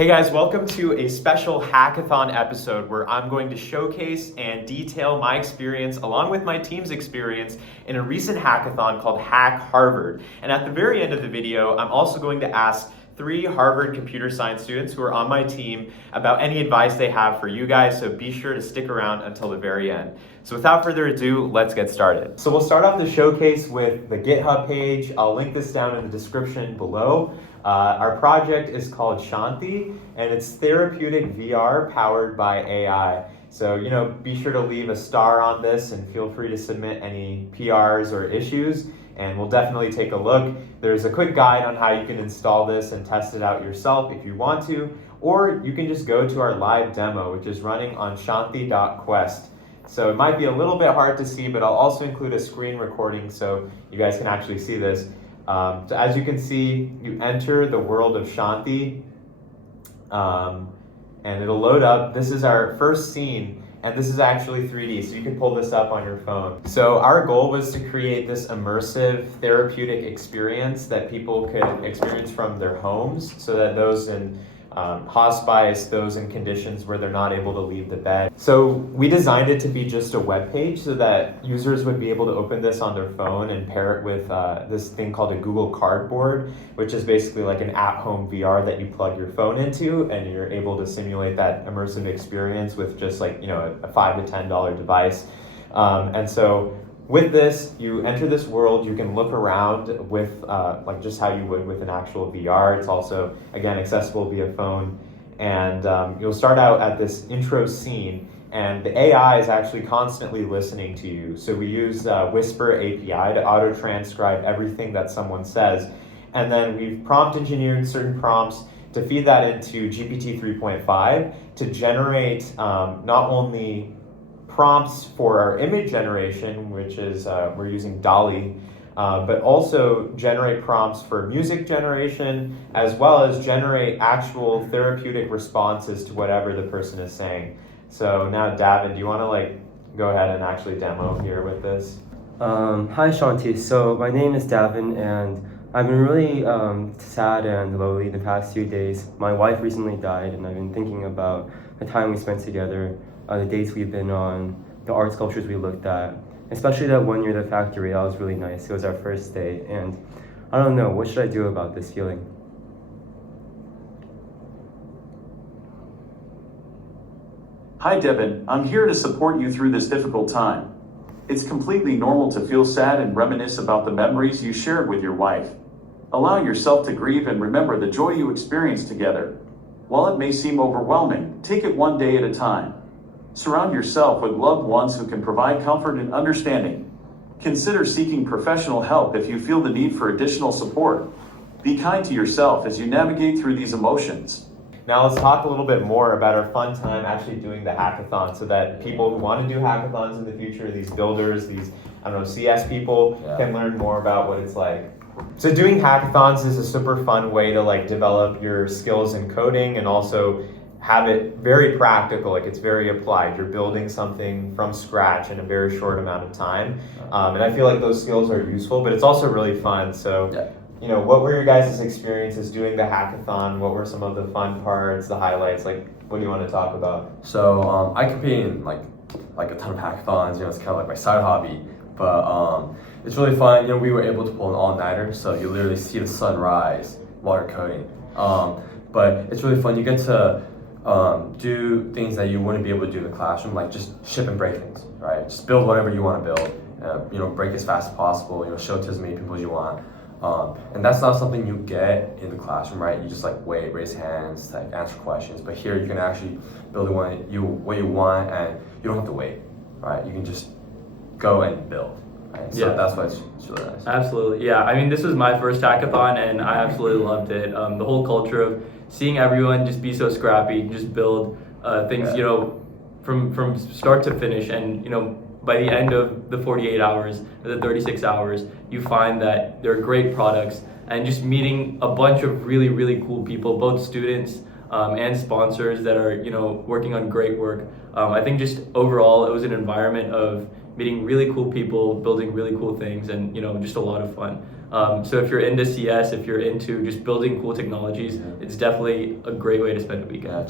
Hey guys, welcome to a special hackathon episode where I'm going to showcase and detail my experience along with my team's experience in a recent hackathon called Hack Harvard. And at the very end of the video, I'm also going to ask 3 Harvard computer science students who are on my team about any advice they have for you guys, so be sure to stick around until the very end. So without further ado, let's get started. So we'll start off the showcase with the GitHub page. I'll link this down in the description below. Our project is called Shanti, and it's Therapeutic VR powered by AI. So, be sure to leave a star on this and feel free to submit any PRs or issues, and we'll definitely take a look. There's a quick guide on how you can install this and test it out yourself if you want to, or you can just go to our live demo, which is running on shanti.quest. So it might be a little bit hard to see, but I'll also include a screen recording so you guys can actually see this. So as you can see, you enter the world of Shanti, and it'll load up. This is our first scene, and this is actually 3D, so you can pull this up on your phone. So our goal was to create this immersive therapeutic experience that people could experience from their homes, so that those in hospice, those in conditions where they're not able to leave the bed. So we designed it to be just a web page so that users would be able to open this on their phone and pair it with this thing called a Google Cardboard, which is basically like an at-home VR that you plug your phone into, and you're able to simulate that immersive experience with just like, a $5 to $10 device. And so with this, you enter this world, you can look around with like just how you would with an actual VR. It's also, again, accessible via phone. And you'll start out at this intro scene, and the AI is actually constantly listening to you. So we use Whisper API to auto-transcribe everything that someone says. And then we've prompt engineered certain prompts to feed that into GPT 3.5 to generate not only prompts for our image generation, which is we're using DALL-E, but also generate prompts for music generation, as well as generate actual therapeutic responses to whatever the person is saying. So now, Davin, do you want to go ahead and actually demo here with this? Hi Shanti, so my name is Davin, and I've been really sad and lonely the past few days. My wife recently died, and I've been thinking about the time we spent together, the dates we've been on, the art sculptures we looked at, especially that one year at the factory. That was really nice. It was our first date, and I don't know, what should I do about this feeling? Hi Devin, I'm here to support you through this difficult time. It's completely normal to feel sad and reminisce about the memories you shared with your wife. Allow yourself to grieve and remember the joy you experienced together. While it may seem overwhelming, take it one day at a time. Surround yourself with loved ones who can provide comfort and understanding. Consider seeking professional help if you feel the need for additional support. Be kind to yourself as you navigate through these emotions. Now let's talk a little bit more about our fun time actually doing the hackathon, so that people who want to do hackathons in the future, these builders, these, CS people, can learn more about what it's like. So doing hackathons is a super fun way to develop your skills in coding, and also have it very practical, it's very applied. You're building something from scratch in a very short amount of time. And I feel like those skills are useful, but it's also really fun. So, what were your guys' experiences doing the hackathon? What were some of the fun parts, the highlights? What do you want to talk about? So I compete in like a ton of hackathons, it's kind of like my side hobby, but it's really fun. We were able to pull an all-nighter, so you literally see the sun rise while you're coding. But it's really fun. You get to do things that you wouldn't be able to do in the classroom, like just ship and break things, right? Just build whatever you want to build, break as fast as possible, show it to as many people as you want. And that's not something you get in the classroom, right? You just wait, raise hands, answer questions. But here you can actually build what you want, and you don't have to wait, right? You can just go and build. Right? So that's why it's really nice. Absolutely, yeah. I mean, this was my first hackathon, and I absolutely loved it. The whole culture of seeing everyone just be so scrappy, just build things, from start to finish, and by the end of the 48 hours, or the 36 hours, you find that they're great products, and just meeting a bunch of really, really cool people, both students and sponsors that are, working on great work. I think just overall, it was an environment of meeting really cool people, building really cool things, and just a lot of fun. So if you're into CS, if you're into just building cool technologies, Yeah. it's definitely a great way to spend a weekend. Yeah,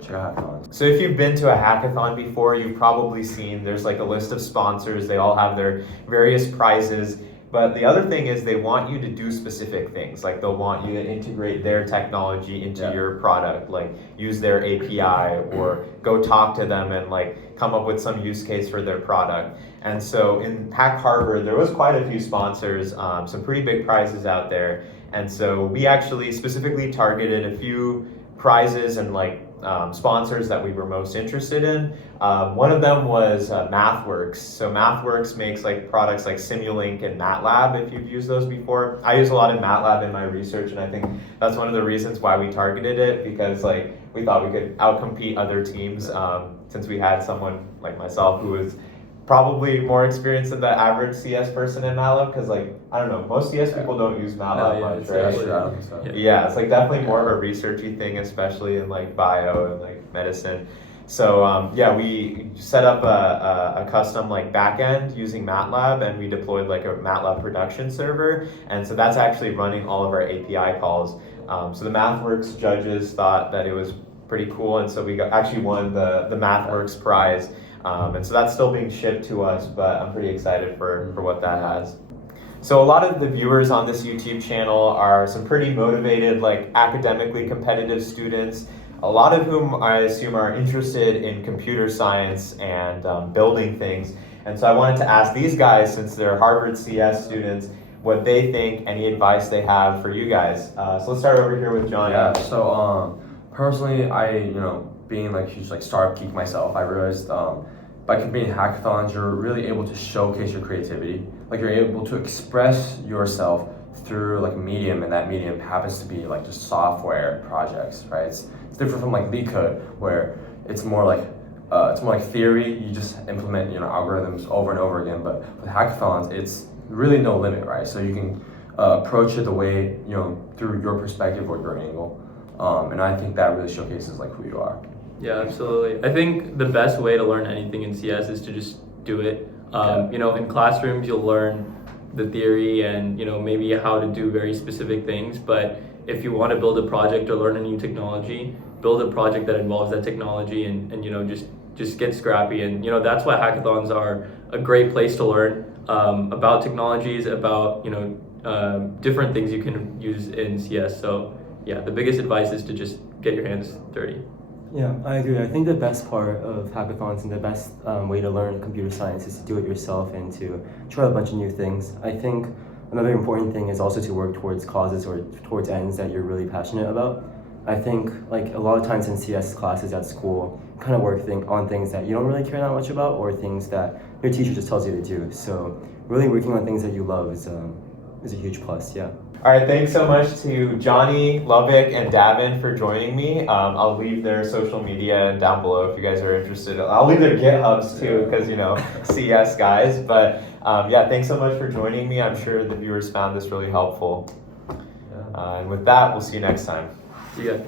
check out hackathons. So if you've been to a hackathon before, you've probably seen there's like a list of sponsors. They all have their various prizes. But the other thing is they want you to do specific things. Like they'll want you to integrate their technology into Yeah. your product, like use their API or go talk to them and like come up with some use case for their product. And so in Hack Harvard, there was quite a few sponsors, some pretty big prizes out there. And so we actually specifically targeted a few prizes and like sponsors that we were most interested in. One of them was MathWorks. So MathWorks makes like products like Simulink and MATLAB, if you've used those before. I use a lot of MATLAB in my research, and I think that's one of the reasons why we targeted it, because like we thought we could outcompete other teams, since we had someone like myself who was probably more experienced than the average CS person in MATLAB, because like I don't know, most CS people don't use MATLAB much, it's right? actually- Yeah, I don't think so. Yeah. Yeah, it's like definitely more of a researchy thing, especially in like bio and like medicine. So yeah, we set up a custom like backend using MATLAB, and we deployed like a MATLAB production server, and so that's actually running all of our API calls. So the MathWorks judges thought that it was pretty cool, and so we actually won the MathWorks prize. And so that's still being shipped to us, but I'm pretty excited for what that has. So a lot of the viewers on this YouTube channel are some pretty motivated, like academically competitive students, a lot of whom I assume are interested in computer science and building things. And so I wanted to ask these guys, since they're Harvard CS students, what they think, any advice they have for you guys. So let's start over here with Johnny. Yeah, so personally, being like a huge like startup geek myself, I realized by competing in hackathons, you're really able to showcase your creativity. Like you're able to express yourself through like a medium, and that medium happens to be like just software projects, right? It's different from like lead code, where it's more like theory. You just implement algorithms over and over again. But with hackathons, it's really no limit, right? So you can approach it the way through your perspective or your angle, and I think that really showcases like who you are. Yeah, absolutely. I think the best way to learn anything in CS is to just do it. In classrooms, you'll learn the theory and maybe how to do very specific things. But if you want to build a project or learn a new technology, build a project that involves that technology, and just get scrappy. And that's why hackathons are a great place to learn about technologies, about different things you can use in CS. So yeah, the biggest advice is to just get your hands dirty. Yeah, I agree. I think the best part of hackathons and the best way to learn computer science is to do it yourself and to try a bunch of new things. I think another important thing is also to work towards causes or towards ends that you're really passionate about. I think like a lot of times in CS classes at school, kind of work on things that you don't really care that much about, or things that your teacher just tells you to do. So really working on things that you love is a huge plus, yeah. All right, thanks so much to Johnny, Lovick, and Davin for joining me. I'll leave their social media down below if you guys are interested. I'll leave their GitHubs too, because CS guys. But yeah, thanks so much for joining me. I'm sure the viewers found this really helpful. And with that, we'll see you next time. See ya.